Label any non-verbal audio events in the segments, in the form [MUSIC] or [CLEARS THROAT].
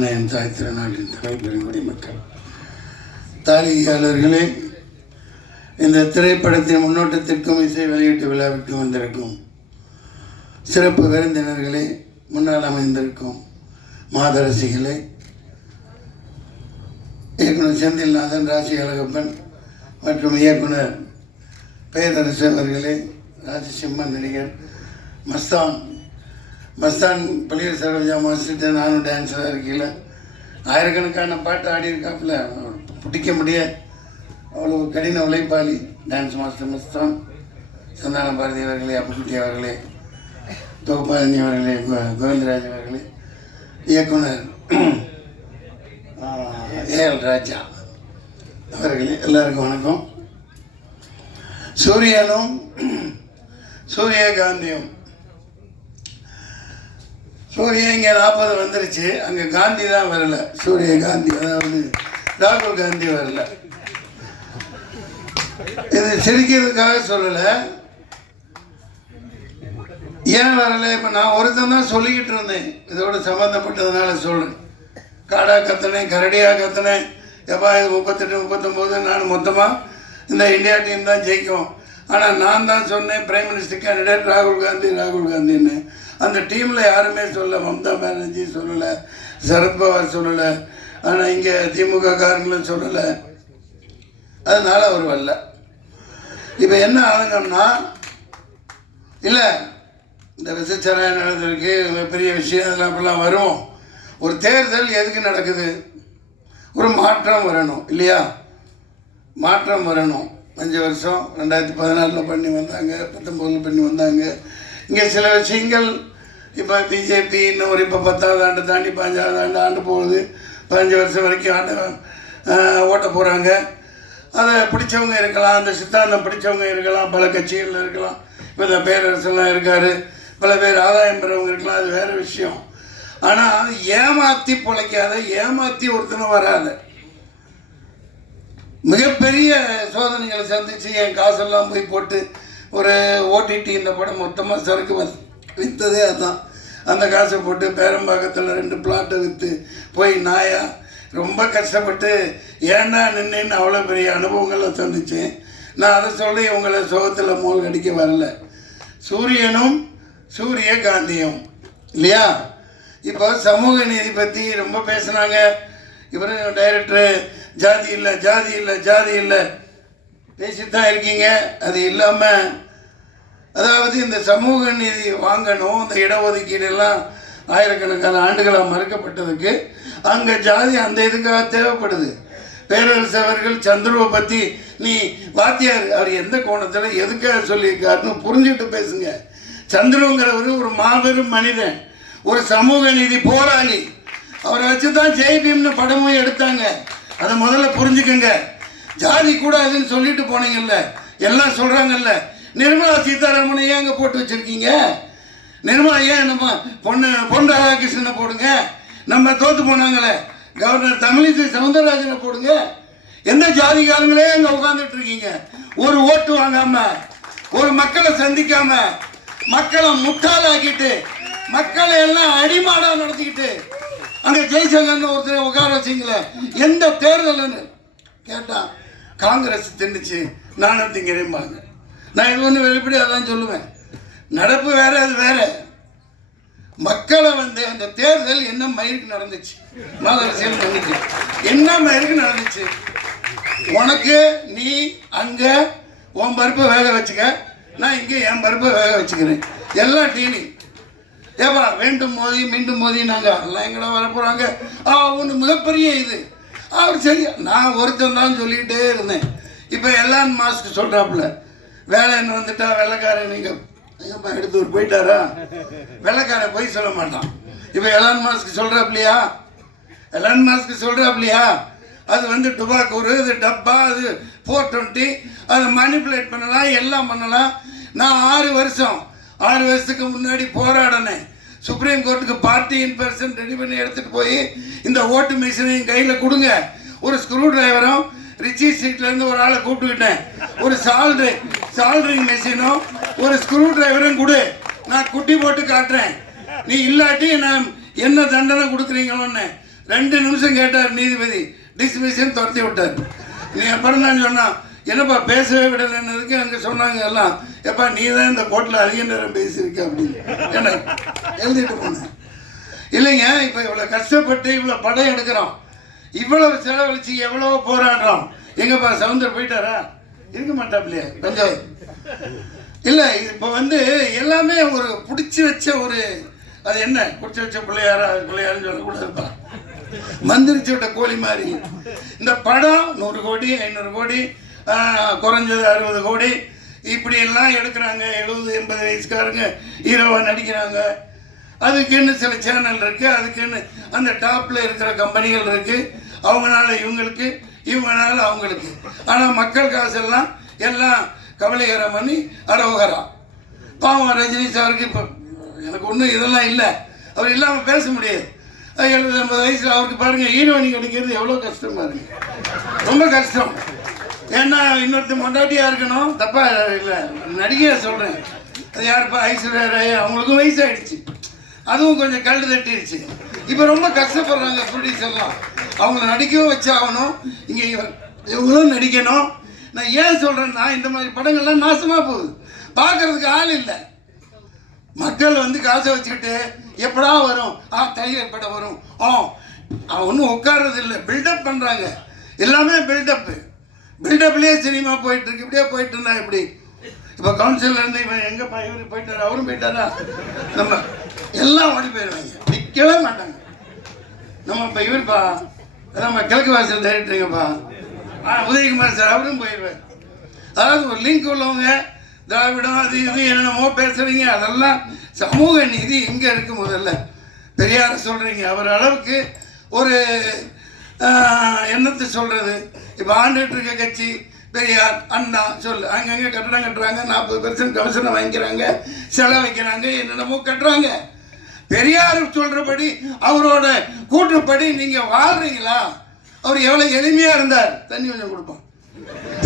அன்பான என் தாய் திருநாளின் தமிழ் பெருங்குடி மக்கள் தாலிகையாளர்களே இந்த திரைப்படத்தின் முன்னோட்டத்திற்கும் இசை வெளியீட்டு விழாவிற்கும் வந்திருக்கும் சிறப்பு விருந்தினர்களே முன்னால் அமைந்திருக்கும் மாதரசிகளே இயக்குனர் செந்தில்நாதன் ராசி அழகப்பன் மற்றும் இயக்குனர் பேரரசு அவர்களே ராஜசிம்மன் நடிகர் மஸ்தான் மஸ்தான் பள்ளியர் சரோஜா மாஸ்டர் நானும் டான்ஸராக இருக்கையில். ஆயிரக்கணக்கான பாட்டு ஆடியிருக்காப்புல பிடிக்க முடியாது. அவ்வளோ கடின உழைப்பாளி. டான்ஸ் மாஸ்டர் மஸ்தான் சந்தான பாரதி அவர்களே அப்புக்குட்டி அவர்களே தொகுப்பாதினி அவர்களே கோ- கோவிந்தராஜ் அவர்களே இயக்குனர் ஏஎல் ராஜா அவர்களே எல்லாருக்கும் வணக்கம். சூரியனும் சூரியகாந்தியும் சூரியன் இங்கே நாற்பது வந்துருச்சு. அங்கே காந்தி தான் வரல. சூரிய காந்தி அதாவது ராகுல் காந்தி வரல. இது சிரிக்கிறதுக்காக சொல்லலை. ஏன் வரல? இப்போ நான் ஒருத்தன் தான் சொல்லிக்கிட்டு இருந்தேன். இதோட சம்மந்தப்பட்டதுனால சொல்கிறேன் காடாக கத்துனேன் கரடியாக கத்துனேன். எப்பா இது முப்பத்தெட்டு முப்பத்தொம்போது நான் மொத்தமாக இந்த இந்தியா டீம் தான் ஜெயிக்கும். ஆனால் நான் தான் சொன்னேன் பிரைம் மினிஸ்டர் கேண்டிடேட் ராகுல் காந்தி ராகுல் காந்தின்னு. அந்த டீமில் யாருமே சொல்லலை மம்தா பானர்ஜி சொல்லலை சரத்பவார் சொல்லலை ஆனால் இங்கே திமுக காரங்களும் சொல்லலை. அதனால் அவர் வரல. இப்போ என்ன ஆளுங்கன்னா இல்லை இந்த விசச்சாராயம் நடந்திருக்கு பெரிய விஷயம் அதெல்லாம் அப்படிலாம் வரும். ஒரு தேர்தல் எதுக்கு நடக்குது? ஒரு மாற்றம் வரணும் இல்லையா? மாற்றம் வரணும். அஞ்சு வருஷம் ரெண்டாயிரத்தி பதினாலில் பண்ணி வந்தாங்க பத்தொம்போதில் பண்ணி வந்தாங்க. இங்கே சில விஷயங்கள் இப்போ பிஜேபி இன்னும் ஒரு இப்போ பத்தாவது ஆண்டு தாண்டி பதினஞ்சாவது ஆண்டு ஆண்டு போகுது. பதினஞ்சு வருஷம் வரைக்கும் ஆண்டு ஓட்ட போகிறாங்க அதை பிடிச்சவங்க இருக்கலாம் அந்த சித்தாந்தம் பிடிச்சவங்க இருக்கலாம் பல கட்சிகளில் இருக்கலாம். இப்போ இந்த பேரரசெல்லாம் இருக்கார். பல பேர் ஆதாயம் பெறவங்க இருக்கலாம் அது வேறு விஷயம். ஆனால் ஏமாற்றி பிழைக்காத ஏமாற்றி ஒருத்தனை வராத. மிகப்பெரிய சோதனைகளை சந்தித்து என் காசெல்லாம் போய் போட்டு ஒரு ஓடிடி இந்த படம் மொத்தமாக சரக்கு வந்து விற்றதே அதுதான் அந்த காசை போட்டு பேரம்பாக்கத்தில் ரெண்டு பிளாட்டை விற்று போய் நாயா ரொம்ப கஷ்டப்பட்டு ஏன்டா நின்றுன்னு அவ்வளோ பெரிய அனுபவங்களை சந்தித்தேன் நான் அதை சொல்லி இவங்களை சோகத்தில் மூழ்கடிக்க வரல. சூரியனும் சூரிய காந்தியும் இல்லையா? இப்போ சமூக நீதி பற்றி ரொம்ப பேசுனாங்க. இவர் டைரக்டரு ஜாதி இல்லை ஜாதி இல்லை ஜாதி இல்லை. பேசிட்டு தான் இருக்கீங்க. அது இல்லாமல் அதாவது இந்த சமூக நீதி வாங்கணும். இந்த இடஒதுக்கீடெல்லாம் ஆயிரக்கணக்கான ஆண்டுகளாக மறுக்கப்பட்டதுக்கு அங்கே ஜாதி அந்த இதுக்காக தேவைப்படுது. பேரரசு அவர்கள் சந்துருவை பற்றி நீ வாத்தியார் அவர் எந்த கோணத்தில் எதுக்காக சொல்லியிருக்காருன்னு புரிஞ்சுட்டு பேசுங்க. சந்துருங்கிறவர் ஒரு மாபெரும் மனிதன். ஒரு சமூக நீதி போராளி. அவரை வச்சு தான் ஜெய்பீம்னு படமும் எடுத்தாங்க. அதை முதல்ல புரிஞ்சுக்கங்க. ஜாதி கூடாதுன்னு சொல்லிட்டு போனீங்கல்ல? எல்லாம் சொல்கிறாங்கல்ல நிர்மலா சீதாராமனை ஏன் அங்கே போட்டு வச்சுருக்கீங்க? நிர்மலா ஏன் நம்ம பொண்ணு பொன் ராதாகிருஷ்ணனை போடுங்க? நம்ம தோற்று போனாங்களே. கவர்னர் தமிழிசை சவுந்தரராஜனை போடுங்க. எந்த ஜாதிகாரங்களே அங்கே உட்காந்துட்டு இருக்கீங்க? ஒரு ஓட்டு வாங்காம ஒரு மக்களை சந்திக்காம மக்களை முட்டாளாக்கிட்டு மக்களை எல்லாம் அடிமாடா நடத்திக்கிட்டு அங்கே ஜெய்சங்கர்னு ஒருத்தர் உட்கார வச்சிங்களே? எந்த தேர்தல்னு? கேட்டான் காங்கிரஸ் தின்னுச்சு நானும் திங்கிறேன்பாங்க நான் இது ஒன்று வெளிப்படையாக அதான் சொல்லுவேன். நடப்பு வேற அது வேற. மக்களை வந்து அந்த தேர்தல் என்ன மயிருக்கு நடந்துச்சு? மாதரசியல் நடந்துச்சு என்ன மயிருக்கு நடந்துச்சு? உனக்கு நீ அங்கே உன் பருப்பை வேக வச்சுக்க. நான் இங்கே என் பருப்பை வேக வச்சுக்கிறேன். எல்லாம் டீனி ஏப்பா வேண்டும் மோதி மீண்டும் மோதி நாங்கள் எல்லாம் எங்கட வர போகிறாங்க ஆ ஒன்று மிகப்பெரிய இது. அவர் சரி நான் ஒருத்தன் தான் சொல்லிகிட்டே இருந்தேன். இப்போ எல்லாம் மாஸ்க் சொல்கிறாப்புல வேலைன்னு வந்துட்டா வெள்ளைக்காரன் நீங்கள் ஐயப்பா எடுத்து ஒரு போயிட்டாரா? வெள்ளைக்காரன் போய் சொல்ல மாட்டான். இப்போ எலான் மாஸ்க் சொல்கிறாப்லையா எலான் மாஸ்க் சொல்கிறாப்லையா அது வந்து டுபாக்கூரு இது டப்பா அது ஃபோர் டுவெண்ட்டி அதை மேனிப்புலேட் பண்ணலாம் எல்லாம் பண்ணலாம். நான் ஆறு வருஷம் ஆறு வருஷத்துக்கு முன்னாடி போராடினேன். சுப்ரீம் கோர்ட்டுக்கு பார்ட்டி இன் பர்சன் ரெடி பண்ணி எடுத்துகிட்டு போய் இந்த ஓட்டு மிஷினையும் கையில் கொடுங்க. ஒரு ஸ்க்ரூ டிரைவரும் ரிச்சி ஸ்ட்ரீட்லேருந்து ஒரு ஆளை கூப்பிட்டுக்கிட்டேன். ஒரு சால்ட்ரி சால்ட்ரிங் மிஷினும் ஒரு ஸ்க்ரூ டிரைவரும் கொடு. நான் குட்டி போட்டு காட்டுறேன். நீ இல்லாட்டி நான் என்ன தண்டனை கொடுக்குறீங்களோன்னு ரெண்டு நிமிஷம் கேட்டார் நீதிபதி. டிஸ்மிஷன் துரத்தி விட்டார். நீ அப்புறம் தான் சொன்னான் என்னப்பா பேசவே விடலைன்னதுக்கு அங்கே சொன்னாங்க எல்லாம். எப்பா நீ தான் இந்த கோட்டில் அதிக நேரம் பேசியிருக்க அப்படின்னு. என்ன எழுதிட்டு போனேன். இல்லைங்க இப்போ இவ்வளோ கஷ்டப்பட்டு இவ்வளோ படம் எடுக்கிறோம். இவ்வளவு செலவழிச்சு எவ்வளோ போராடுறோம். எங்கப்பா சவுந்தர் போயிட்டாரா? இருக்க மாட்டாப்லையே பஞ்சாயத்து. இல்லை இப்போ வந்து எல்லாமே ஒரு பிடிச்சி வச்ச ஒரு அது என்ன? பிடிச்சி வச்ச பிள்ளையாரா பிள்ளையாருன்னு சொல்லக்கூடாதுப்பா. மந்திரிச்சு விட்ட கோழி மாதிரி. இந்த படம் நூறு கோடி ஐநூறு கோடி குறைஞ்சது அறுபது கோடி. இப்படி எல்லாம் எடுக்கிறாங்க எழுபது எண்பது வயசுக்காரங்க ஹீரோவாக நடிக்கிறாங்க. அதுக்குன்னு சில சேனல் இருக்குது அதுக்குன்னு அந்த டாப்பில் இருக்கிற கம்பெனிகள் இருக்குது அவங்கனால இவங்களுக்கு இவங்களால அவங்களுக்கு. ஆனால் மக்கள் காசெல்லாம் எல்லாம் கவலைகரம் பண்ணி அரோகரா. பாவம் ரஜினி சாருக்கு இப்போ எனக்கு ஒன்றும் இதெல்லாம் இல்லை. அவர் இல்லாமல் பேச முடியாது. எழுபது ஐம்பது வயசில் அவருக்கு பாருங்கள் ஈரோனி கிடைக்கிறது எவ்வளோ கஷ்டம் பாருங்க. ரொம்ப கஷ்டம். ஏன்னா இன்னொருத்தர் மொண்டாட்டியா இருக்கணும். தப்பா இல்லை நடிகையை சொல்கிறேன் அது யாருப்பா? ஐஸ்வர்யா ராய் அவங்களுக்கும் வயசாயிடுச்சு. அதுவும் கொஞ்சம் கல் தட்டிடுச்சு. இப்போ ரொம்ப கஷ்டப்படுறாங்க ப்ரொடியூசர்லாம் அவங்கள நடிக்கவும் வச்சாகணும். இங்கே இவங்களும் நடிக்கணும்? நான் ஏன் சொல்கிறேன்னா இந்த மாதிரி படங்கள்லாம் நாசமாக போகுது. பார்க்கறதுக்கு ஆள் இல்லை. மக்கள் வந்து காசை வச்சுக்கிட்டு எப்படா வரும்? ஆ தையல் படம் வரும். ஆ அவன் ஒன்றும் உட்கார்றது இல்லை. பில்டப் பண்ணுறாங்க எல்லாமே பில்டப்பு பில்டப்லேயே சினிமா போயிட்டு இருக்கு இப்படியே போயிட்டு இருந்தா எப்படி? இப்போ கவுன்சிலர் இருந்து இவன் எங்கப்பா இவரு போயிட்டாரு அவரும் போயிட்டாரா? நம்ம எல்லாம் ஓடி போயிடுவாங்க நிற்கவே மாட்டாங்க. நம்ம இப்போ இவர்ப்பா நம்ம கிழக்கு வாசல் டைரக்டருங்கப்பா. ஆ உதயகுமார் சார் அவரும் போயிடுவார் அதாவது ஒரு லிங்க் உள்ளவங்க திராவிடம் அது இது என்னென்னமோ பேசுறீங்க அதெல்லாம் சமூக நீதி எங்கே இருக்கு முதல்ல? பெரியார் சொல்கிறீங்க அவர் அளவுக்கு ஒரு என்னத்தை சொல்கிறது இப்போ ஆண்டுகிட்டு இருக்க கட்சி பெரியார் அண்ணா சொல்லு. அங்கங்கே கட்டடம் கட்டுறாங்க நாற்பது பெர்சன்ட் கமிஷனை வாங்கிக்கிறாங்க செலவு வைக்கிறாங்க என்னென்னமோ கட்டுறாங்க. பெரியார் சொல்கிறபடி அவரோட கூற்றுப்படி நீங்கள் வாழ்றீங்களா? அவர் எவ்வளோ எளிமையாக இருந்தார். தண்ணி கொஞ்சம் கொடுப்போம்.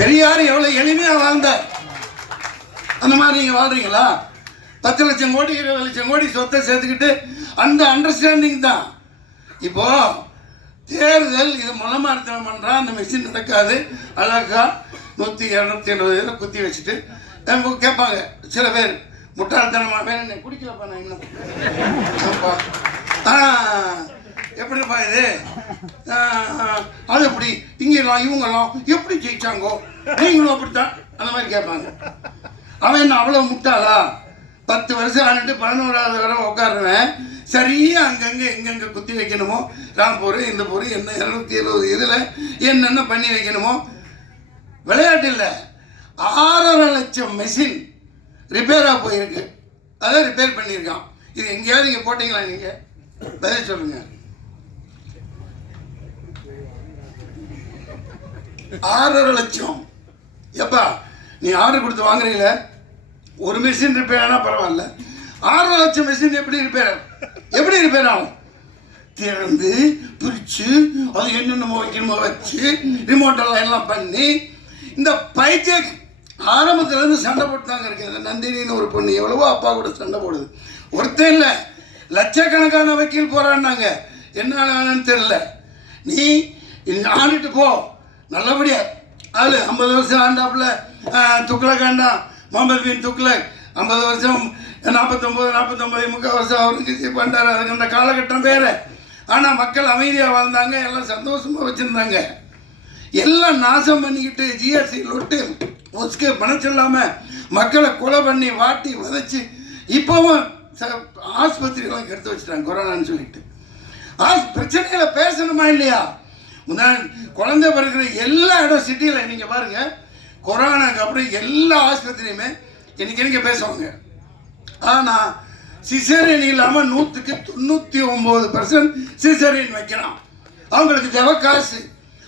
பெரியார் எவ்வளோ எளிமையாக வாழ்ந்தார். அந்த மாதிரி நீங்கள் வாழ்றீங்களா? பத்து லட்சம் கோடி இருபது லட்சம் கோடி சொத்தை சேர்த்துக்கிட்டு அந்த அண்டர்ஸ்டாண்டிங் தான். இப்போது தேர்தல் இது மனமார்த்தம் பண்ணுறா அந்த மிஷின் நடக்காது. அழகா நூற்றி இரநூத்தி எண்பது இதில் குத்தி வச்சுட்டு கேட்பாங்க சில பேர் முட்டாள்தனமாக பேர் என்ன குடிக்கலப்பா நான் இன்னும் ஆமாப்பா. எப்படிப்பா இது? அது எப்படி? இங்கெல்லாம் இவங்கெல்லாம் எப்படி ஜெயிச்சாங்கோ? நீங்களும் அப்படித்தான் அந்த மாதிரி கேட்பாங்க. அவன் என்ன அவ்வளோ முட்டாளா? பத்து வருஷம் ஆனிட்டு பதினோராவது வரை உட்காருவேன். சரியா அங்கங்கே எங்கெங்கே குத்தி வைக்கணுமோ? ராம்பூர் இந்த பூர் என்ன இரநூத்தி எழுபது இதில் என்னென்ன பண்ணி வைக்கணுமோ? விளையாட்டு இல்லை. ஆறரை லட்சம் மெஷின் ரிப்பேராக போயிருக்கு. அதை ரிப்பேர் பண்ணியிருக்கான். இது எங்கேயாவது இங்கே போட்டிங்களா நீங்கள் பதில் சொல்லுங்க. ஆறரை லட்சம். எப்பா நீ ஆர்டர் கொடுத்து வாங்குறீங்கள? ஒரு மிஷின் ரிப்பேர் ஆனால் பரவாயில்ல. ஆறரை லட்சம் மிஷின் எப்படி ரிப்பேர் எப்படி ரிப்பேர் ஆகும் திறந்து பிரித்து அது என்னென்ன வைக்கணுமோ வச்சு ரிமோட்டெல்லாம் எல்லாம் பண்ணி இந்த பைத்திய ஆரம்பத்துலேருந்து சண்டை போட்டுதாங்க இருக்கு நந்தினின்னு ஒரு பொண்ணு எவ்வளவோ அப்பா கூட சண்டை போடுது. ஒருத்தர் இல்லை. லட்சக்கணக்கான வக்கீல் போறான்னாங்க. என்ன ஆனான்னு தெரியல. நீ ஆண்டுட்டு போ. நல்லபடியா. ஆளு ஐம்பது வருஷம் ஆண்டாப்புல துக்ளக் ஆண்டான் முகமது பின் துக்ளக். ஐம்பது வருஷம் நாற்பத்தொம்போது நாற்பத்தொம்பது முக்கால் வருஷம் அவருக்கு பண்ணார் அதுக்கு அந்த காலகட்டம் வேறு. ஆனால் மக்கள் அமைதியாக வாழ்ந்தாங்க. எல்லாம் சந்தோஷமாக வச்சுருந்தாங்க. எல்லாம் நாசம் பண்ணிக்கிட்டு ஜிஎஸ்டி லொட்டு ஒஸ்கே பணம் சொல்லாமல் மக்களை கொலை பண்ணி வாட்டி வதச்சி இப்போவும் ச- ஆஸ்பத்திரியெல்லாம் கெடுத்து வச்சுட்டாங்க கொரோனான்னு சொல்லிட்டு. ஆஸ் பிரச்சனைகளை பேசணுமா இல்லையா? முன்னாடி குழந்தை பிறகுற எல்லா இடம் சிட்டியில் நீங்கள் பாருங்கள் கொரோனாக்கு அப்புறம் எல்லா ஆஸ்பத்திரியுமே இன்னைக்கு இன்னைக்கு பேசுவாங்க? ஆனால் சிசேரியன் இல்லாமல் நூற்றுக்கு தொண்ணூற்றி ஒம்பது பர்சன்ட் சிசேரியன் வைக்கலாம் அவங்களுக்கு தேவை காசு.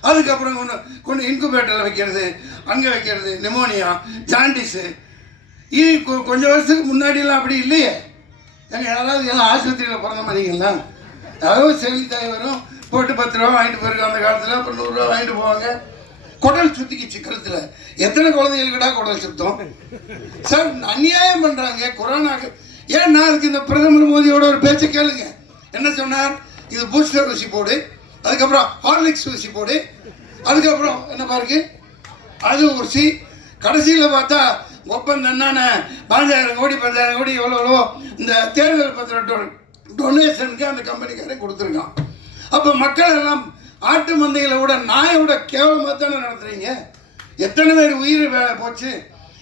அதுக்கப்புறம் கொண்டு கொண்டு இன்குபேட்டரில் வைக்கிறது அங்கே வைக்கிறது நிமோனியா ஜாண்டிஸு இது கொ- கொஞ்சம் வருஷத்துக்கு முன்னாடிலாம் அப்படி இல்லையே. எங்கள் யாராவது எல்லாம் ஆஸ்பத்திரியில் பிறந்த மாதிரிங்களா அதாவது செய்தித்தாய் தலைவரும் போட்டு பத்து ரூபா வாங்கிட்டு போயிருக்கோம் அந்த காலத்தில் அப்புறம் நூறுரூவா வாங்கிட்டு போவாங்க. குடல் சுத்திக்கிச்சு கழுத்தில். எத்தனை குழந்தைகளுக்குடா குடல் சுத்தம்? சார் அநியாயம் பண்ணுறாங்க கொரோனாக்கு ஏன்னா அதுக்கு இந்த பிரதமர் மோடியோட ஒரு பேச்சை கேளுங்க. என்ன சொன்னார்? இது பூஸ்டர் ஊசி போடு அதுக்கப்புறம் ஹார்லிக்ஸ் ஊசி போடு அதுக்கப்புறம் என்ன பாருக்கு? அது ஊசி கடைசியில் பார்த்தா ஒப்பந்தம் என்னென்ன பாஞ்சாயிரம் கோடி பஞ்சாயிரம் கோடி எவ்வளோ எவ்வளோ இந்த தேர்தல் பத்திர டொனேஷனுக்கு அந்த கம்பெனிக்காரே கொடுத்துருக்கான். அப்போ மக்கள் எல்லாம் ஆட்டு மந்தைகளை விட நாயோட கேவலமாக தானே நடத்துறீங்க? எத்தனை பேர் உயிர் வேலை போச்சு?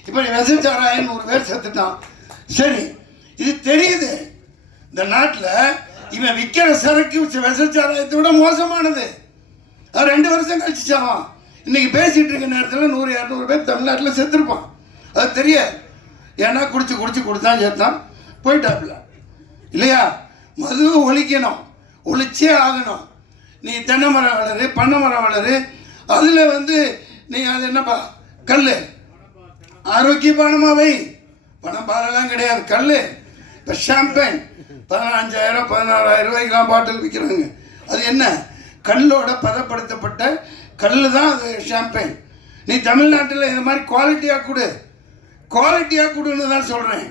இப்போ நீ விசச்சாராயன் ஒரு பேர் செத்துட்டான். சரி இது தெரியுது. இந்த நாட்டில் இவன் விற்கிற சரக்கு விசச்சாராயத்தை விட மோசமானது. அது ரெண்டு வருஷம் கழிச்சிச்சாவான். இன்றைக்கி இன்னைக்கு இருக்க நேரத்தில் நூறு இரநூறு பேர் தமிழ்நாட்டில் செத்துருப்பான். அது தெரியாது. ஏன்னா குடிச்சு குடிச்சு கொடுத்தான் சேர்த்தான் போயிட்டாப்புல. இல்லையா? மது ஒழிக்கணும். ஒழிச்சே ஆகணும். நீ தென்னை மரம் வளரு பண்ணை மரம் வளரு அதில் வந்து நீ அது என்னப்பா கல் ஆரோக்கியமானமா வை. பணம் பாலெல்லாம் கிடையாது கல் இப்போ ஷாம்பேன் பதினஞ்சாயிரம் பதினாறாயிரம் ரூபாய்க்கெலாம் பாட்டில் விற்கிறாங்க அது என்ன? கல்லோட பதப்படுத்தப்பட்ட கல் தான் அது ஷாம்பேன் நீ தமிழ்நாட்டில் இந்த மாதிரி குவாலிட்டியாக கொடு. குவாலிட்டியாக கொடுன்னு தான் சொல்கிறேன்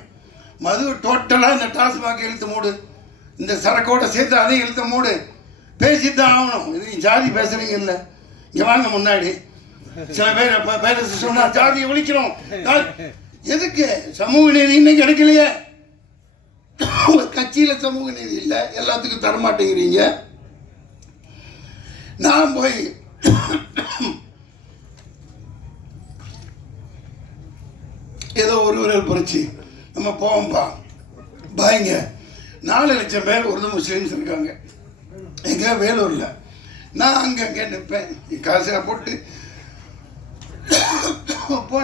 மது டோட்டலாக இந்த டாஸ்மாக் இழுத்து மூடு. இந்த சரக்கோட சேர்த்து அதையும் இழுத்து மூடு. பேசித்தான் ஆகணும். இது ஜாதி பேசுறீங்க இல்லை இங்கே வாங்க முன்னாடி. சில பேர் இப்போ பேர சொன்னா ஜாதியை ஒழிக்கிறோம். எதுக்கு? சமூக நீதி இன்னும் கிடைக்கலையே. கட்சியில் சமூக நீதி இல்லை. எல்லாத்துக்கும் தரமாட்டேங்கிறீங்க. நான் போய் ஏதோ ஒரு விரல் புரட்சி. நம்ம போவோம்ப்பா பாய்ங்க நாலு லட்சம் பேர் உருது முஸ்லீம்ஸ் இருக்காங்க. எங்க? வேலூர்ல. நான் அங்க அங்கே நிற்பேன் காசை போட்டு போ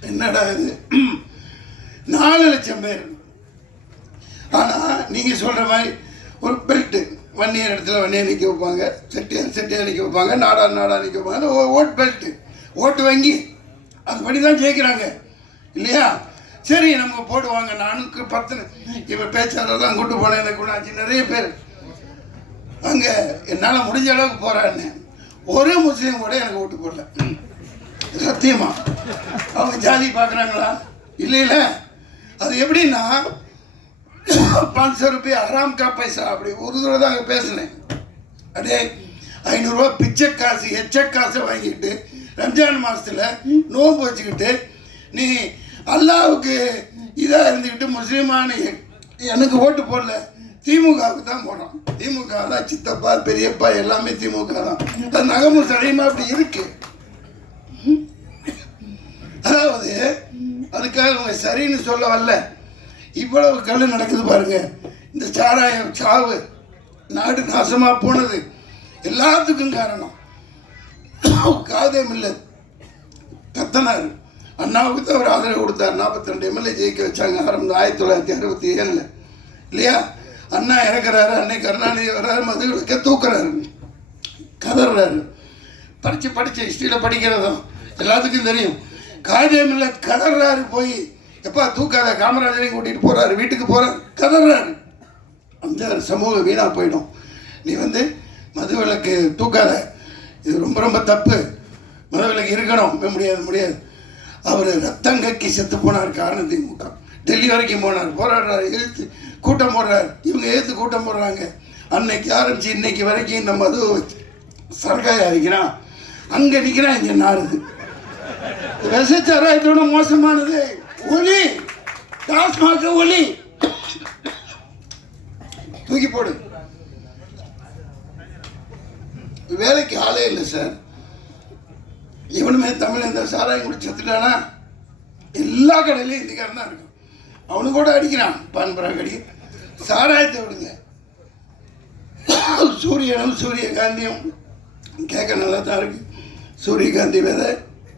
என்னடா இது? நாலு லட்சம் பேர். ஆனா நீங்க சொல்ற மாதிரி ஒரு பெல்ட்டு வன்னியர் இடத்துல வன்னியர் நிற்க வைப்பாங்க. செட்டியார் செட்டியார் நிற்க வைப்பாங்க. நாடார் நாடார் நிற்க வைப்பாங்க. ஓ- ஓட் பெல்ட்டு ஓட்டு வங்கி. அதுபடி தான் ஜெயிக்கிறாங்க. இல்லையா? சரி நம்ம போடுவாங்க நானுக்கு பத்து இப்போ பேச்சாளர்லாம் கூட்டு போனேன். எனக்கு கூட ஆச்சு நிறைய பேர். அங்கே என்னால் முடிஞ்ச அளவுக்கு போகிறான்னு ஒரு முஸ்லீம் கூட எனக்கு ஓட்டு போடல. சத்தியமா? அவங்க ஜாதி பார்க்குறாங்களா? இல்லை இல்லை. அது எப்படின்னா பாஞ்சு ரூபாய் ஆறாம் கா பைசா அப்படி ஒரு தடவை தான் அங்கே பேசினேன். அப்படியே ஐநூறுரூவா பிச்சை காசு எச்ச காசை வாங்கிக்கிட்டு ரம்ஜான் மாதத்தில் நோன்பு வச்சுக்கிட்டு நீ அல்லாவுக்கு இதாக இருந்துக்கிட்டு முஸ்லீமான எனக்கு ஓட்டு போடல. திமுகவுக்கு தான் போனோம். திமுக தான் சித்தப்பா பெரியப்பா எல்லாமே திமுக தான். நகமும் சடையுமா அப்படி இருக்கு. அதாவது அதுக்காக அவங்க சரின்னு சொல்ல வரல. இவ்வளவு கல் நடக்குது பாருங்க. இந்த சாராயம் சாவு நாடு நாசமா போனது. எல்லாத்துக்கும் காரணம். காதே மில்ல. கத்தனார். அண்ணாவுக்கு தான் அவர் ஆதரவு கொடுத்தார். நாற்பத்தி ரெண்டு எம்எல்ஏ ஜெயிக்க வச்சாங்க. ஆரம்பம் ஆயிரத்தி தொள்ளாயிரத்தி அறுபத்தி ஏழில். இல்லையா? அண்ணா இறக்குறாரு அன்னை கருணாநிதி வர்றாரு மது தூக்குறாரு. கதறாரு. படித்து படித்து ஹிஸ்ட்ரியில் படிக்கிறதும் எல்லாத்துக்கும் தெரியும். காஜமில்ல கதறாரு போய். எப்பா தூக்காத காமராஜரையும் கூட்டிகிட்டு போகிறாரு வீட்டுக்கு போகிறாரு கதறாரு. அந்த சமூகம் வீணாக போயிடும். நீ வந்து மது விலக்கு தூக்காத. இது ரொம்ப ரொம்ப தப்பு. மது விலக்கு இருக்கணும். முடியாது முடியாது. அவர் ரத்தம் கக்கி செத்து போனார் காரணம் திமுக. டெல்லி வரைக்கும் போனார். போராடுறாரு எழுத்து கூட்டம் போடுறாரு. இவங்க ஏற்று கூட்டம் போடுறாங்க. அன்னைக்கு ஆரம்பிச்சு இன்னைக்கு வரைக்கும் இந்த மது சரக்காய அடிக்கிறான் அங்கே நிற்கிறான் இங்கே நாருது. விசச்சாராயத்தோட மோசமானது? ஒளி டாஸ்மாக ஒளி தூக்கி போடு. வேலைக்கு ஆளே இல்லை சார். இவனுமே தமிழ் இந்த சாராயம் குடி செத்துட்டானா? எல்லா கடையிலையும் இந்திக்காரன் தான் இருக்கும் அவனு கூட அடிக்கிறான். பான்பரா கடி சாராயத்தை விடுங்க. சூரியனும் சூரியகாந்தியும் கேட்க நல்லா தான் இருக்கு. சூரியகாந்தி விதை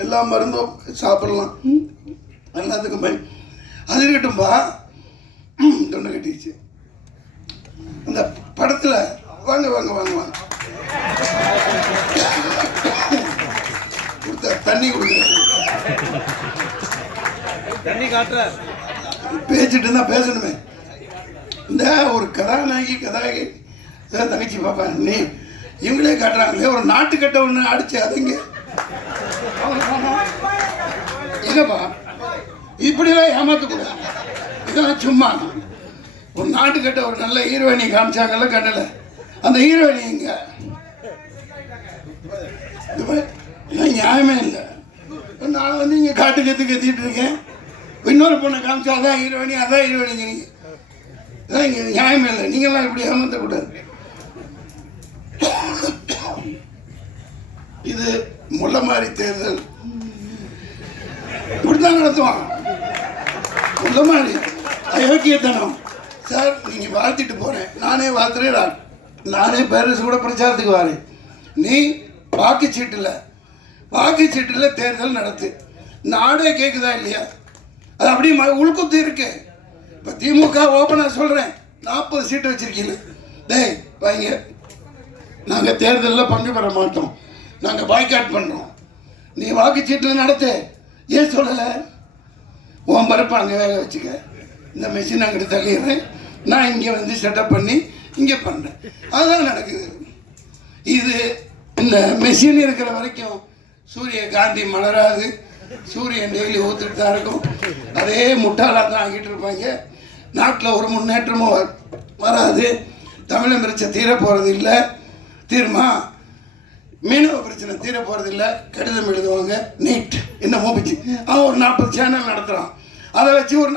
எல்லா மருந்தும் சாப்பிடலாம். எல்லாத்துக்கும் பயம் அது இருக்கட்டும்பா. தொண்டை கட்டிடுச்சு அந்த படத்துல வாங்க வாங்க வாங்க வாங்க. கொடுத்த தண்ணி கொடுங்க. தண்ணி காட்டுறார் பேசிட்டு இருந்தா பேசணுமே. இந்த ஒரு கதாநாயகி கதாநாயகி தங்கச்சி பாப்பா நீ இவங்களே காட்டுறாங்களே ஒரு நாட்டுக்கட்டை ஒன்று அடிச்சு அதுங்க. எங்கப்பா இப்படிலாம் ஏமாத்தக்கூடாது. இதெல்லாம் சும்மா. ஒரு நாட்டுக்கட்ட ஒரு நல்ல ஹீரோயினி காமிச்சாங்கல்ல கண்ணில். அந்த ஹீரோயினி இங்கே நியாயமே இல்லை. நான் வந்து இங்கே காட்டு கற்று கத்திட்டு இருக்கேன். இன்னொரு பொண்ணை காமிச்சா அதான் ஹீரோயினி அதான் ஹீரோனிங்க நீங்கள் இங்கே இல்லை. நீங்களாம் இப்படி ஏமாற்றக்கூடாது இது முள்ளமாரி தேர்தல். இப்படிதான் நடத்துவான் முள்ளமாரி அயோக்கியத்தனம். சார் நீங்கள் வாழ்த்திட்டு போகிறேன் நானே வாழ்த்துறேன் நானே. பேரரசு கூட பிரச்சாரத்துக்கு வரேன். நீ வாக்குச்சீட்டில் வாக்குச்சீட்டில் தேர்தல் நடத்து. நாடே கேட்குதா இல்லையா? அது அப்படியே ம- உள்குத்து இருக்குது இப்போ திமுக ஓப்பனாக சொல்கிறேன் நாற்பது சீட்டு வச்சுருக்கீங்க. டேய் வைங்க. நாங்கள் தேர்தலில் பங்கு பெற மாட்டோம். நாங்கள் பாய்காட் பண்ணுறோம் நீ வாக்குச்சீட்டில் நடத்து. ஏன் சொல்லலை? உன் பரப்பை அங்கே வேக வச்சுக்க. இந்த மிஷின் அங்கிட்டு தள்ளிடுறேன். நான் இங்கே வந்து செட்டப் பண்ணி இங்கே பண்ணுறேன் அதுதான் நடக்குது. இது இந்த மெஷின் இருக்கிற வரைக்கும் சூரிய காந்தி மலராது. சூரியன் டெய்லி ஊத்துட்டு தான் இருக்கும். அதே முட்டாளாக தான் ஆகிட்டு இருப்பாங்க. நாட்டில் ஒரு முன்னேற்றமும் வராது. தமிழன் பிரச்சனை தீர போகிறது இல்லை தீர்மா? மீனவ பிரச்சனை தீர போகிறது இல்லை கடிதம் எழுதுவாங்க. நீட். என்ன மூப்பிச்சு அவன் ஒரு நாற்பது சேனல் நடத்துகிறான் அதை வச்சு ஒரு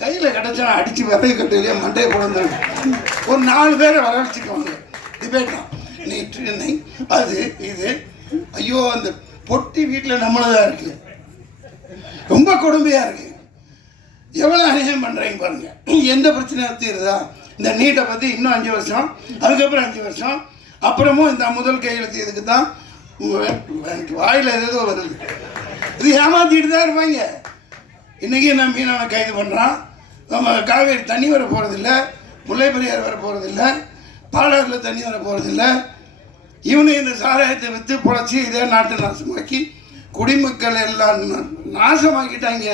கையில் கிடச்சா அடித்து விதை கட்டுலையே மண்டையை பிறந்து ஒரு நாலு பேரை வரவழைச்சிக்குவாங்க. டிபேட்டா நீட் என்னை. அது இது. ஐயோ அந்த பொட்டி வீட்டில் நம்மளதாக இருக்குது ரொம்ப கொடுமையாக இருக்குது எவ்வளோ அநியாயம் பண்ணுறீங்க பாருங்கள் எந்த பிரச்சனையாக தீருதா? இந்த நீட்டை பற்றி இன்னும் அஞ்சு வருஷம் அதுக்கப்புறம் அஞ்சு வருஷம் அப்புறமும் இந்த முதல் கையெழுத்து இதுக்கு தான் வாயில் ஏதோ வருது. இது ஏமாத்திட்டு தான் இருப்பாங்க. இன்றைக்கி நான் மீனவனை கைது பண்ணுறான் நம்ம காவேரி தண்ணி வர போகிறதில்ல முல்லை பெரியார் வர போகிறதில்ல பாலாறில் தண்ணி வர போகிறதில்ல இவனு இந்த சாராயத்தை விற்று பொழைச்சி இதே நாட்டை நாசமாக்கி குடிமக்கள் எல்லாம் நாசமாக்கிட்டாங்க.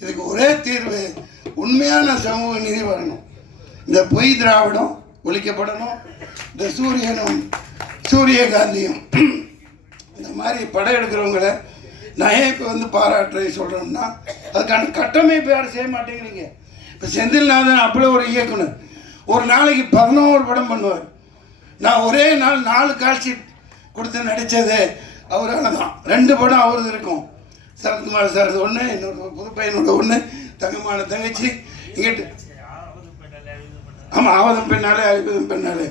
இதுக்கு ஒரே தீர்வு உண்மையான சமூக நிதி வரணும். இந்த பொய் திராவிடம் ஒழிக்கப்படணும். இந்த சூரியனும் சூரியகாந்தியும் இந்த மாதிரி படம் எடுக்கிறவங்கள நான் ஏன் இப்போ வந்து பாராட்டுறதை சொல்கிறேன்னா அதுக்கான கட்டமைப்பு யாரும் செய்ய மாட்டேங்கிறீங்க. இப்போ செந்தில்நாதன் அப்படி ஒரு இயக்குனர். ஒரு நாளைக்கு பதினோரு படம் பண்ணுவார். நான் ஒரே நாள் நாலு காட்சி கொடுத்து நடித்தது அவரால் தான். ரெண்டு படம் அவரது இருக்கும். சரத்குமார் சார் ஒன்று இன்னொரு புது பையனோட ஒன்று தங்கமான தங்கச்சி. இங்கிட்டு ஆமாம் ஆவதம் பெண்ணாலே அழுபதம் பெண்ணாலே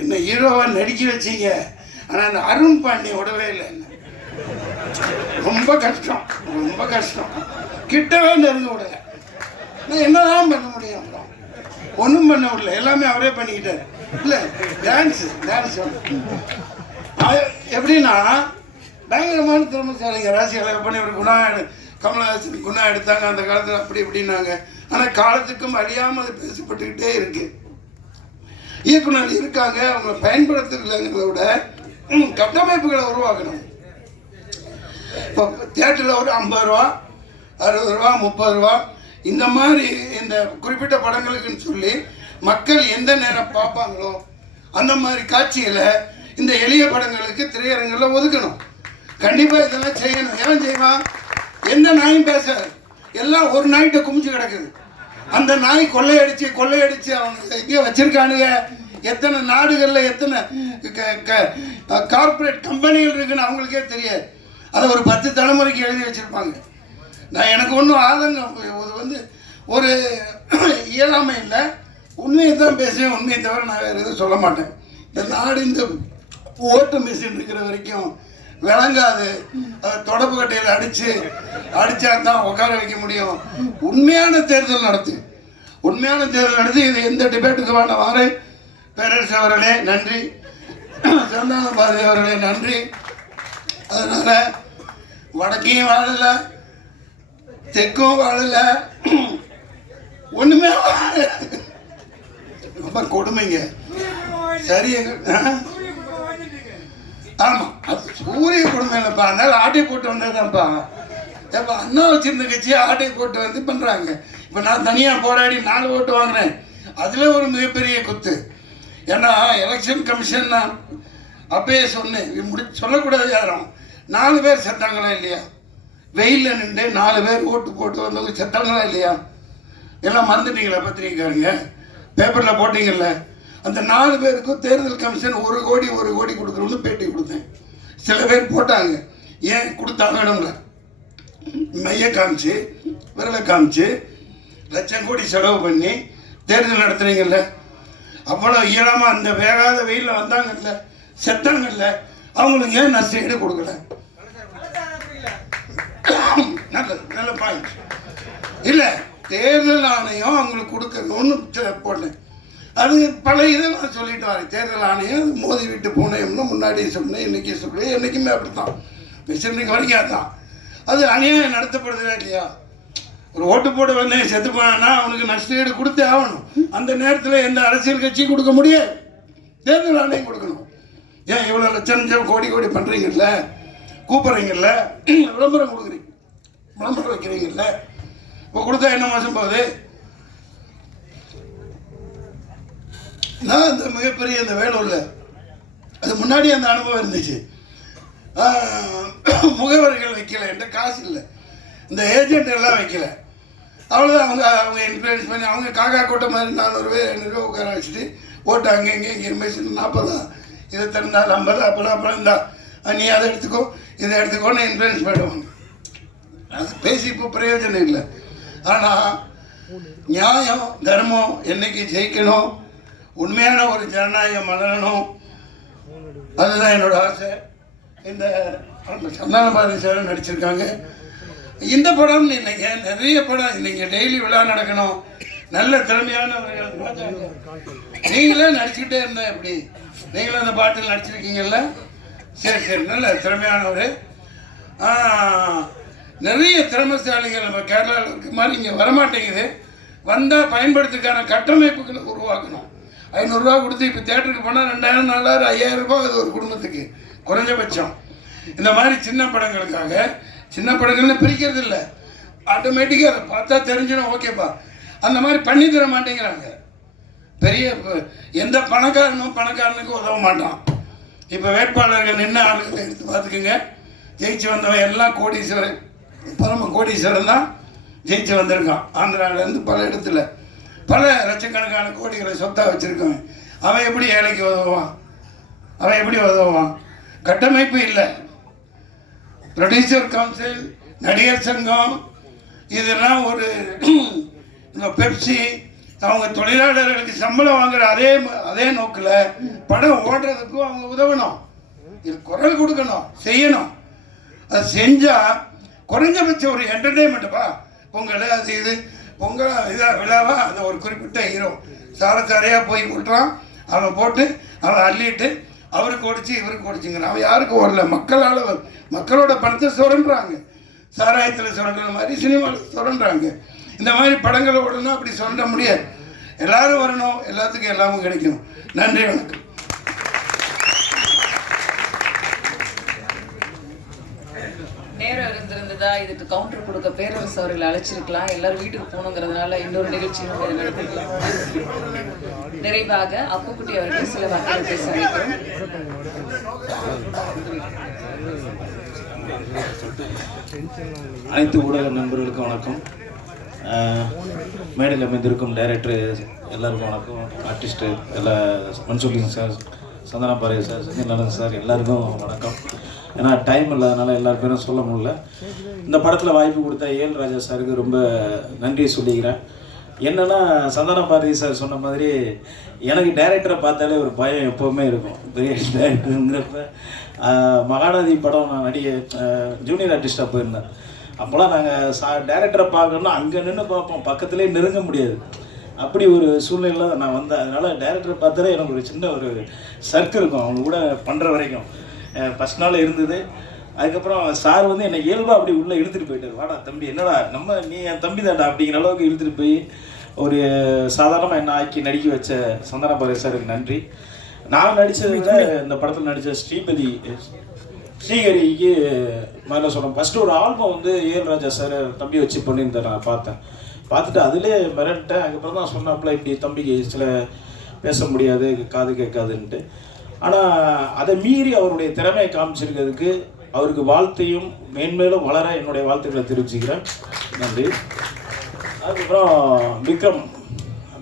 என்ன ஹீரோவாக நடிக்க வச்சீங்க. ஆனால் அந்த அருண் பாண்டிய விடவே இல்லை. என்ன ரொம்ப கஷ்டம் ரொம்ப கஷ்டம். கிட்டவே நெருங்க விடல நான் என்னதான் பண்ண முடியும்? அப்புறம் ஒன்றும் பண்ண விடல எல்லாமே அவரே பண்ணிக்கிட்டாரு. இல்லை டான்ஸு டான்ஸ் எப்படின்னா பயங்கரமான திறமைசாலிங்க ராசிகளை பண்ணி ஒரு குணா எடு கமலஹாசன் குணா எடுத்தாங்க. அந்த காலத்தில் அப்படி இப்படின்னாங்க. ஆனால் காலத்துக்கும் அழியாமல் அது பேசப்பட்டுக்கிட்டே இருக்கு. இயக்குனர் இருக்காங்க. அவங்கள பயன்படுத்துறதுங்கிறத விட. கட்டமைப்புகளை உருவாக்கணும். இப்போ தேட்டரில் ஒரு ஐம்பது ரூபா அறுபது ரூபா முப்பது ரூபா இந்த மாதிரி இந்த குறிப்பிட்ட படங்களுக்குன்னு சொல்லி மக்கள் எந்த நேரம் பார்ப்பாங்களோ அந்த மாதிரி காட்சிகளை இந்த எளிய படங்களுக்கு திரையரங்கில் ஒதுக்கணும். கண்டிப்பாக இதெல்லாம் செய்யணும். ஏன் செய்வான் எந்த நாயும் பேசாது எல்லாம் ஒரு நாய்கிட்ட குமிச்சு கிடக்குது. அந்த நாய் கொள்ளையடிச்சு கொள்ளையடிச்சு அவங்க எங்கேயோ வச்சிருக்கானுங்க. எத்தனை நாடுகளில் எத்தனை கார்ப்பரேட் கம்பெனிகள் இருக்குன்னு அவங்களுக்கே தெரியாது. அதை ஒரு பத்து தலைமுறைக்கு எழுதி வச்சுருப்பாங்க. நான் எனக்கு ஒன்றும் ஆதங்கம் இது வந்து ஒரு [CLEARS THROAT] இயலாமை இல்லை. உண்மையை தான் பேசுவேன். உண்மையை தவிர நான் வேறு எதுவும் சொல்ல மாட்டேன். இந்த நாடு இந்த ஓட்டு மிஷின் இருக்கிற வரைக்கும் விளங்காது. அதை தொடப்பு கட்டையில் அடித்து அடித்தா தான் உட்கார வைக்க முடியும். உண்மையான தேர்தல் நடத்து. உண்மையான தேர்தல் நடத்தி இது எந்த டிபேட்டுக்கு வேண்ட வாரேன் பேரரசு அவர்களே நன்றி. சந்தான பாரதி அவர்களே நன்றி. அதனால வடக்கையும் வாழல தெற்கும் வாழல. ஒண்ணுமே ரொம்ப கொடுமைங்க. சரி எங்க- ஆமாம் அது சூரிய குடும்பம் இல்லைப்பா அதனால ஆட்டை போட்டு வந்ததுதான்ப்பா. ஏப்பா அண்ணா வச்சிருந்த கட்சியை ஆட்டை போட்டு வந்து பண்ணுறாங்க இப்போ நான் தனியாக போராடி நாலு ஓட்டு வாங்கினேன் அதில் ஒரு மிகப்பெரிய குத்து. ஏன்னா எலெக்ஷன் கமிஷன் நான் அப்பயே சொன்னேன். முடி சொல்லக்கூடாது யாரும். நாலு பேர் செத்தாங்களா இல்லையா? வெயிலில் நின்று நாலு பேர் ஓட்டு போட்டு வந்தவங்க செத்தாங்களா இல்லையா? எல்லாம் மறந்துட்டீங்களா பத்திரிக்கைக்காரங்க பேப்பரில் போட்டிங்கல்ல? அந்த நாலு பேருக்கும் தேர்தல் கமிஷன் ஒரு கோடி ஒரு கோடி கொடுக்குறோன்னு பேட்டி கொடுத்தேன். சில பேர் போட்டாங்க. ஏன் கொடுத்தாங்கணும்ல மைய காமிச்சு விரலை காமிச்சு லட்சம் கோடி செலவு பண்ணி தேர்தல் நடத்துறீங்கல்ல அவ்வளோ இயலாமல் அந்த வேகாத வெயிலில் வந்தாங்கல்ல செத்தாங்கல்ல அவங்களுக்கு ஏன் நஷ்டஈடு கொடுக்கல? நல்ல நல்ல பாயிண்ட் இல்லை தேர்தல் ஆணையம் அவங்களுக்கு கொடுக்கணும்னு போட்டேன். அது பல இதை நான் சொல்லிட்டு வரேன். தேர்தல் ஆணையம் மோதி விட்டு போனேன்னு முன்னாடி சொன்னேன் இன்றைக்கி சொல்கிறேன் என்றைக்குமே அப்படித்தான். இன்னைக்கு வரைக்கும் தான் அது அநியாயம் நடத்தப்படுதா இல்லையா? ஒரு ஓட்டு போட வந்தேன் செத்து போனான்னா அவனுக்கு நஷ்டஈடு கொடுத்தே ஆகணும். அந்த நேரத்தில் எந்த அரசியல் கட்சியும் கொடுக்க முடியாது. தேர்தல் ஆணையம் கொடுக்கணும். ஏன் இவ்வளோ லட்சம் லட்சம் கோடி கோடி பண்ணுறீங்கல்ல கூப்பிட்றீங்கல்ல? விளம்பரம் கொடுக்குறீங்க. விளம்பரம் வைக்கிறீங்கல்ல? இப்போ கொடுத்தா என்ன மாதம் போகுது? நான் இந்த மிகப்பெரிய இந்த வேலூரில். அது முன்னாடி அந்த அனுபவம் இருந்துச்சு. முகவர்கள் வைக்கல என்கிட்ட காசு இல்லை. இந்த ஏஜென்ட் எல்லாம் வைக்கல. அவ்வளோதான் அவங்க அவங்க இன்ஃப்ளூயன்ஸ் பண்ணி அவங்க காக்கா கூட்டம் மாதிரி நானூறு பேர் ஐநூறுரூவா உட்கார வச்சுட்டு ஓட்டு அங்கே இங்கே இங்கே பேசி நாற்பதா இதை திறந்தால் ஐம்பது அப்புறம் அப்புறம் இந்தா. நீ அதை எடுத்துக்கோ இதை எடுத்துக்கோன்னு இன்ஃப்ளூயன்ஸ் பண்ணுவாங்க. அது பேசி இப்போ பிரயோஜனம் இல்லை. ஆனால் நியாயம் தர்மம் என்னைக்கு ஜெயிக்கணும் உண்மையான ஒரு ஜனநாயகம் மலரணும் அதுதான் என்னோட ஆசை. இந்த சந்தான பாரதி நடிச்சிருக்காங்க. இந்த படம் இன்னைக்கு நிறைய படம் இன்னைக்கு டெய்லி விழா நடக்கணும். நல்ல திறமையானவர்கள் நீங்களே நடிச்சுக்கிட்டே இருந்தா எப்படி? நீங்களும் அந்த பாட்டில் நடிச்சிருக்கீங்கல்ல? சரி சரி நல்ல திறமையானவர். நிறைய திறமைசாலிகள் நம்ம கேரளாவில் இருக்க மாதிரி இங்கே வரமாட்டேங்குது. வந்தால் பயன்படுத்துக்கான கட்டமைப்புகளை உருவாக்கணும். ஐநூறுரூவா கொடுத்து இப்போ தேட்டருக்கு போனால் ரெண்டாயிரம் நாலாயிரம் ஐயாயிரம் ரூபாய் அது ஒரு குடும்பத்துக்கு. குறைஞ்சபட்சம். இந்த மாதிரி சின்ன படங்களுக்காக சின்ன படங்கள்னு பிரிக்கிறது இல்லை. ஆட்டோமேட்டிக்காக அதை பார்த்தா தெரிஞ்சிடும் ஓகேப்பா அந்த மாதிரி பண்ணி தர மாட்டேங்கிறாங்க. பெரிய எந்த பணக்காரனும் பணக்காரனுக்கு உதவ மாட்டான். இப்போ வேட்பாளர்கள் நின்று ஆளுங்க எடுத்து பார்த்துக்குங்க. ஜெயிச்சு வந்தவன் எல்லாம் கோடீஸ்வரன். பரம கோடீஸ்வரன் தான் ஜெயிச்சு வந்திருக்கான். ஆந்திராவிலேருந்து பல இடத்துல. பல லட்சக்கணக்கான கோடிகளை சொத்தாக வச்சுருக்கவன். அவன் எப்படி ஏழைக்கு உதவுவான்? அவன் எப்படி உதவுவான்? கட்டமைப்பு இல்லை. ப்ரொடியூசர் கவுன்சில் நடிகர் சங்கம் இதெல்லாம் ஒரு [CLEARS THROAT] இந்த பெப்சி அவங்க தொழிலாளர்களுக்கு சம்பளம் வாங்குற அதே அதே நோக்கில் படம் ஓடுறதுக்கும் அவங்க உதவணும். இது குரல் கொடுக்கணும் செய்யணும். அது செஞ்சால் குறைஞ்சபட்சம் ஒரு என்டர்டெயின்மெண்ட்டுப்பா பொங்கல் அது இது பொங்கல் இதாக விழாவா? அந்த ஒரு குறிப்பிட்ட ஹீரோ. சார சாரையாக போய் விட்டுறான் அவனை போட்டு அவன் அள்ளிட்டு அவருக்கு ஓடிச்சு இவருக்கு ஓடிச்சுங்கிறான். அவன் யாருக்கும் ஓடல? மக்களால் மக்களோட பணத்தை சுரண்டுறாங்க. சாராயத்தில் சுரண்டுற மாதிரி சினிமாவில் சுரண்டுறாங்க. இந்த மாதிரி படங்களை ஓடணும் அப்படி சுரண்ட முடியாது. எல்லாரும் வரணும். எல்லாத்துக்கும் எல்லாமும் கிடைக்கும் நன்றி வணக்கம். இருந்திருந்ததா இதுக்கு கவுண்டர் கொடுக்க பேரரசு அவர்களை அழைச்சிருக்கலாம். எல்லாரும் வீட்டுக்கு போகணுங்கிறதுனால இன்னொரு நிகழ்ச்சியும் இதை நிறைவாக அப்புக்குட்டி அவர்கள் சில வார்த்தைகள் பேச அனைத்து ஊடக நண்பர்களுக்கும் வணக்கம். மேடையில் அமைந்திருக்கும் டைரக்டர் எல்லாருக்கும் வணக்கம். ஆர்டிஸ்ட்டு எல்லா மன்சூலிங் sir Santhana Bharathi sir Senthil sir எல்லாருக்கும் வணக்கம். ஏன்னா டைம் இல்லாதனால எல்லார் பேரும் சொல்ல முடியல. இந்த படத்தில் வாய்ப்பு கொடுத்த ஏல் ராஜா சாருக்கு ரொம்ப நன்றி சொல்லிக்கிறேன். என்னென்னா சந்தான பாரதி சார் சொன்ன மாதிரி எனக்கு டைரக்டரை பார்த்தாலே ஒரு பயம் எப்போவுமே இருக்கும். பெரிய டைரக்டருங்கிறப்ப மகாநதி படம் நான் நடிகை ஜூனியர் ஆர்டிஸ்டாக போயிருந்தேன். அப்போலாம் நாங்கள் சா டேரக்டரை பார்க்கணும்னா அங்கே நின்று பார்ப்போம். பக்கத்துலேயே நெருங்க முடியாது. அப்படி ஒரு சூழ்நிலையில் நான் வந்தேன். அதனால் டைரக்டரை பார்த்தாலே எனக்கு ஒரு சின்ன ஒரு சர்க்கு இருக்கும். அவங்க கூட பண்ணுற வரைக்கும். ஃபஸ்ட் நாள் இருந்தது. அதுக்கப்புறம் சார் வந்து என்னை இயல்பாக அப்படி உள்ளே இழுத்துட்டு போயிட்டார். வாடா தம்பி என்னடா நம்ம நீ என் தம்பி தான்டா அப்படிங்கிற அளவுக்கு இழுத்துட்டு போய் ஒரு சாதாரணமாக என்ன ஆக்கி நடிக்க வச்ச சந்தன பாரதி சாருக்கு நன்றி. நான் நடித்ததை விட இந்த படத்தில் நடித்த ஸ்ரீபதி ஸ்ரீஹரிக்கு முதல்ல சொல்கிறேன் ஃபஸ்ட்டு ஒரு ஆல்பம் வந்து ஏஎல் ராஜா சார் தம்பி வச்சு பண்ணியிருந்தார் நான் பார்த்தேன். பார்த்துட்டு அதிலே மிரட்டேன். அதுக்கப்புறம் தான் சொன்னாப்புல இப்படி தம்பிக்கு சில பேச முடியாது காது கேட்காதுன்ட்டு. ஆனால் அதை மீறி அவருடைய திறமையை காமிச்சிருக்கிறதுக்கு அவருக்கு வாழ்த்தையும் மேன்மேலும் வளர என்னுடைய வாழ்த்துக்களை தெரிவிச்சுக்கிறேன். நன்றி. அதுக்கப்புறம் விக்ரம்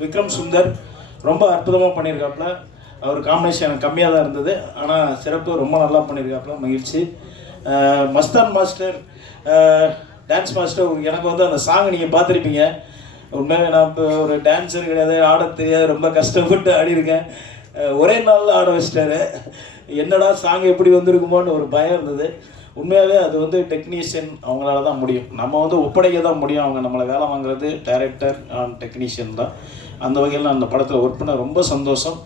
விக்ரம் சுந்தர் ரொம்ப அற்புதமாக பண்ணியிருக்காப்புல அவர் காம்பினேஷன் எனக்கு கம்மியாக தான் இருந்தது. ஆனால் சிறப்பு ரொம்ப நல்லா பண்ணியிருக்காப்புல மகிழ்ச்சி. மஸ்தான் மாஸ்டர் டான்ஸ் மாஸ்டர் எனக்கு வந்து அந்த சாங் நீங்கள் பார்த்துருப்பீங்க. உண்மையாக நான் இப்போ ஒரு டான்ஸர் கிடையாது ஆட தெரியாது ரொம்ப கஷ்டப்பட்டு ஆடியிருக்கேன். ஒரே நாளில் ஆட வச்சிட்டாரு. என்னடா சாங் எப்படி வந்திருக்குமோன்னு ஒரு பயம் இருந்தது. உண்மையாகவே அது வந்து டெக்னீஷியன் அவங்களால தான் முடியும். நம்ம வந்து ஒப்படைக்க தான் முடியும். அவங்க நம்மளை வேலை வாங்குறது டைரக்டர் டெக்னீஷியன் தான். அந்த வகையில் நான் அந்த படத்தில் ஒர்க் பண்ண ரொம்ப சந்தோஷம்.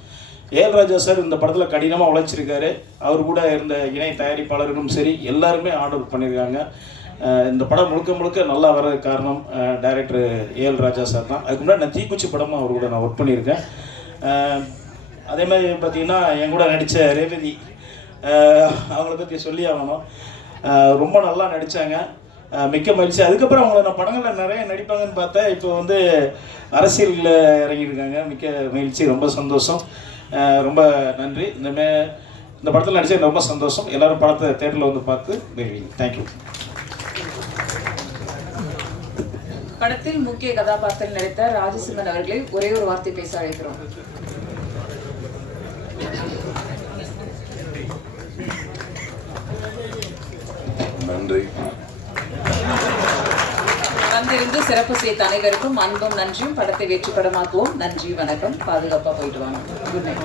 ஏல்ராஜா சார் இந்த படத்தில் கடினமாக உழைச்சிருக்காரு. அவர் கூட இருந்த இணை தயாரிப்பாளர்களும் சரி எல்லாருமே ஆர்டர் பண்ணியிருக்காங்க இந்த படம் முழுக்க முழுக்க நல்லா வர்றது காரணம் டைரக்டர் ஏஎல் ராஜா சார் தான். அதுக்கு முன்னாடி நான் தீக்குச்சி படமும் அவர் கூட நான் ஒர்க் பண்ணியிருக்கேன். அதே மாதிரி பார்த்தீங்கன்னா என் கூட நடித்த ரேவதி அவங்கள பற்றி சொல்லி ஆகணும். ரொம்ப நல்லா நடித்தாங்க மிக்க மகிழ்ச்சி. அதுக்கப்புறம் அவங்கள நான் படங்களில் நிறைய நடிப்பாங்கன்னு பார்த்தேன். இப்போ வந்து அரசியலில் இறங்கியிருக்காங்க மிக்க மகிழ்ச்சி ரொம்ப சந்தோஷம். ரொம்ப நன்றி. இந்த மே இந்த படத்தில் நடித்த ரொம்ப சந்தோஷம். எல்லோரும் படத்தை தேட்டரில் வந்து பார்த்து தெரிவிங்க தேங்க்யூ படத்தில் முக்கிய கதாபாத்திரம் நடித்த ராஜசிம்மன் அவர்களை ஒரே ஒரு வார்த்தை பேச அழைக்கிறோம். நன்றி. வந்திருந்து சிறப்பு செய்த அனைவருக்கும் அன்பும் நன்றியும் படத்தை வெற்றி படமாக்குவோம் நன்றி வணக்கம். பாதுகாப்பா போயிட்டு வாங்க. Good night